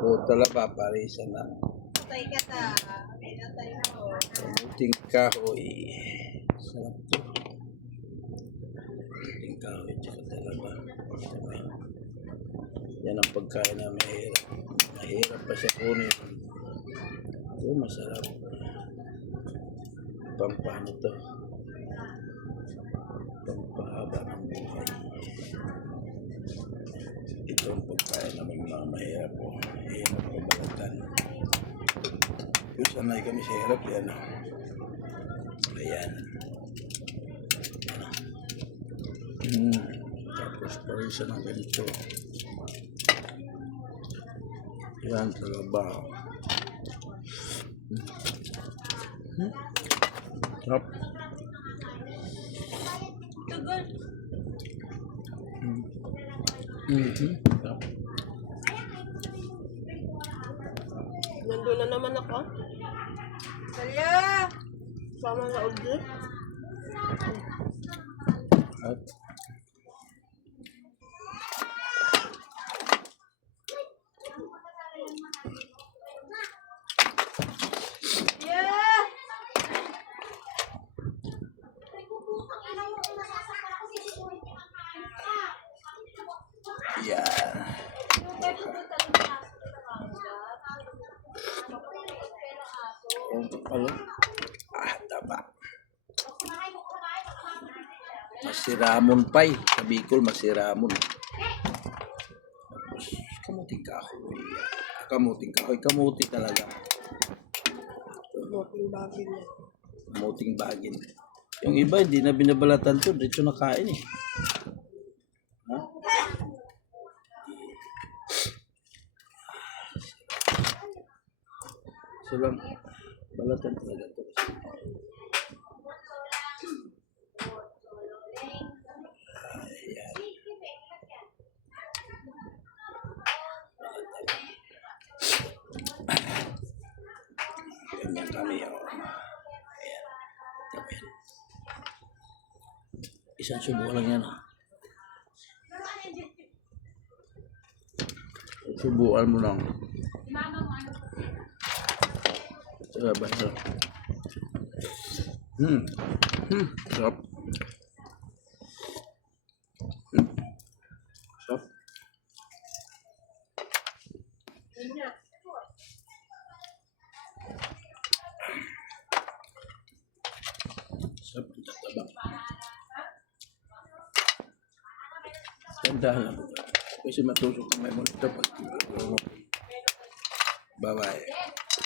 O talaba, parisa na. Patay ka ta. Pinatay mo. Kamuting kahoy. Sarap to. Kamuting kahoy, tsaka talaba. Yan ang pagkain na mahirap. Mahirap pa siya kunin. Ito, masarap. Pampano to. Pampahaba ng buhay. Ito ang pagkain na may mga mahirap po. Mahirap po balatan. Kung sanay kami sa hirap, yan. Ayan. Tapos pa rin siya ng ganito. Yan, talaba. Sarap. Sarap. Nandun na naman ako. Kaya! Sama na ugli. At Yeah! yan. Ano? Taba. Masiramon pay. Sa Bicol, masiramon. Tapos, kamuting kahoy. Kamuting kahoy. Kamuti talaga. Kamuting bagin niya. Kamuting bagin. Yung iba, hindi na binabalatan to. Dito nakain eh. Ha? So lang, balatan talaga to. Ayan. Ganyan kami oh. Ayan. Ayan. Isang subo lang yan. Subuan mo lang. Sarap. Sarap. Sarap. Sarap. Sarap ng tataba. Tandahan lang. Kasi matusok na may multa pag bye-bye.